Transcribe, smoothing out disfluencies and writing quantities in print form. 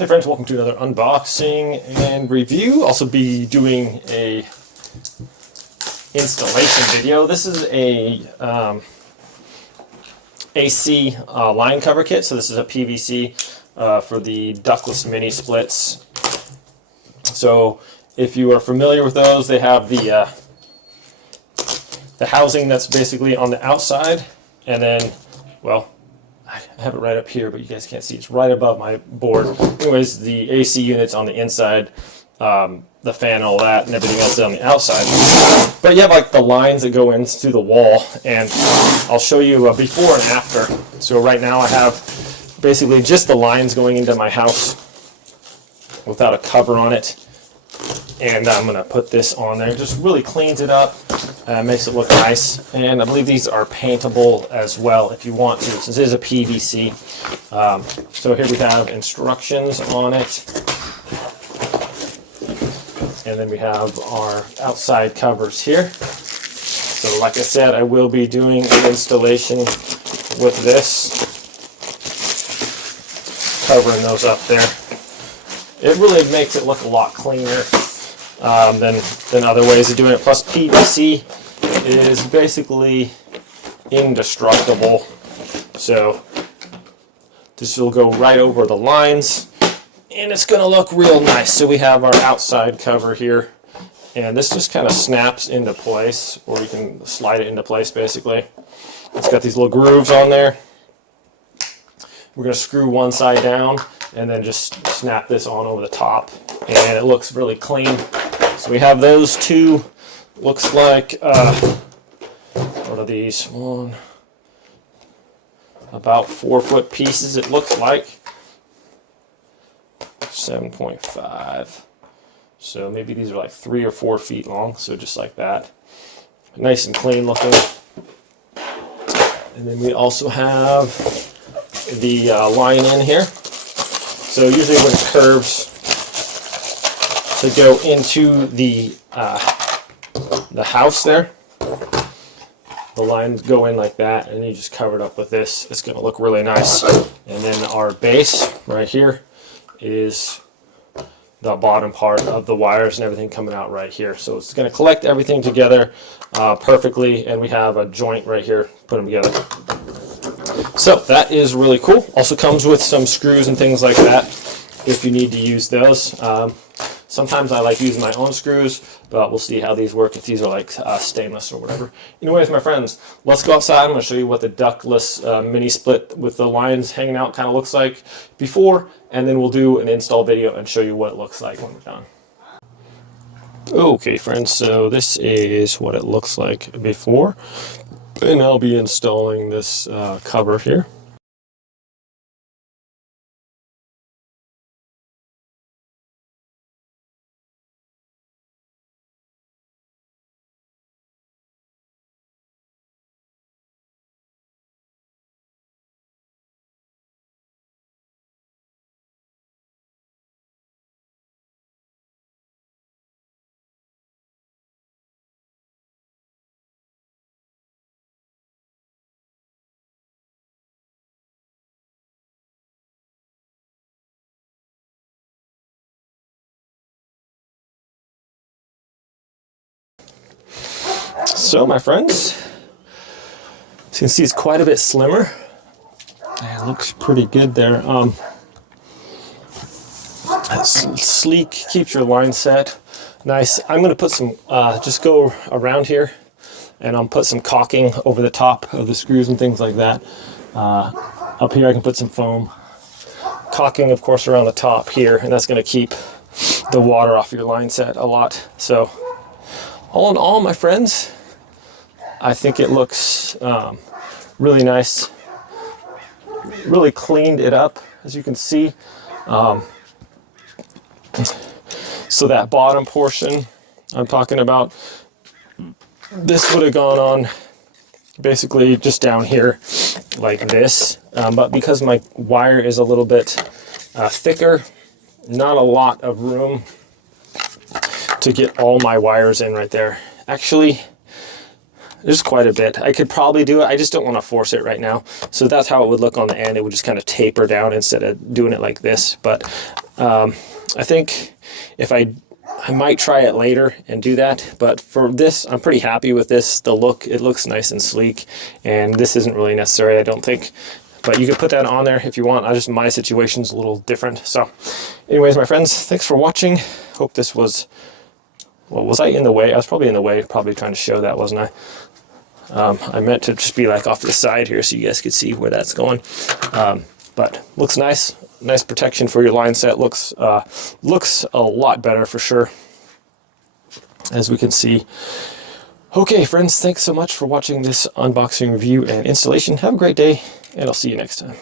Hey friends, welcome to another unboxing and review. Also be doing a installation video. This is a AC line cover kit. So this is a PVC for the ductless mini splits. So if you are familiar with those, they have the housing that's basically on the outside, and then, well, I have it right up here, but you guys can't see. It's right above my board. Anyways, the AC unit's on the inside, the fan and all that, and everything else is on the outside. But you have like the lines that go in through the wall, and I'll show you a before and after. So right now I have basically just the lines going into my house without a cover on it. And I'm going to put this on there. Just really cleans it up, makes it look nice. And I believe these are paintable as well if you want to, since it is a PVC. So here we have instructions on it. And then we have our outside covers here. So like I said, I will be doing an installation with this, covering those up there. It really makes it look a lot cleaner than other ways of doing it. Plus PVC is basically indestructible, so this will go right over the lines and it's going to look real nice. So we have our outside cover here, and this just kind of snaps into place, or you can slide it into place basically. It's got these little grooves on there. We're going to screw one side down and then just snap this on over the top, and it looks really clean. So we have those two. Looks like what are these? About 4-foot pieces, it looks like. 7.5. So maybe these are like 3 or 4 feet long, so just like that. Nice and clean looking. And then we also have the line in here. So usually when it curves to go into the house there, the lines go in like that, and you just cover it up with this. It's going to look really nice. And then our base right here is the bottom part of the wires and everything coming out right here. So it's going to collect everything together perfectly, and we have a joint right here, put them together. So that is really cool. Also comes with some screws and things like that if you need to use those. Sometimes I like using my own screws, but we'll see how these work if these are like stainless or whatever. Anyways, my friends, let's go outside. I'm going to show you what the ductless mini split with the lines hanging out kind of looks like before, and then we'll do an install video and show you what it looks like when we're done. Okay, friends, so this is what it looks like before, and I'll be installing this cover here. So my friends, as you can see, it's quite a bit slimmer. It looks pretty good there. It's sleek, keeps your line set nice. I'm going to put some, just go around here, and I'll put some caulking over the top of the screws and things like that. Up here I can put some foam. Caulking, of course, around the top here, and that's going to keep the water off your line set a lot. So all in all, my friends, I think it looks really nice. Really cleaned it up, as you can see. So that bottom portion I'm talking about, this would have gone on basically just down here like this. But because my wire is a little bit thicker, not a lot of room to get all my wires in right there. Actually, There's quite a bit. I could probably do it. I just don't want to force it right now. So that's how it would look on the end. It would just kind of taper down instead of doing it like this. But I think if I might try it later and do that. But for this, I'm pretty happy with this. The look, it looks nice and sleek. And this isn't really necessary, I don't think. But you could put that on there if you want. My situation's a little different. So anyways, my friends, thanks for watching. Hope this was, well, was I in the way? I was probably in the way, probably trying to show that, wasn't I? I meant to just be like off to the side here so you guys could see where that's going. But looks nice. Nice protection for your line set. Looks a lot better for sure, as we can see. Okay, friends, thanks so much for watching this unboxing, review, and installation. Have a great day, and I'll see you next time.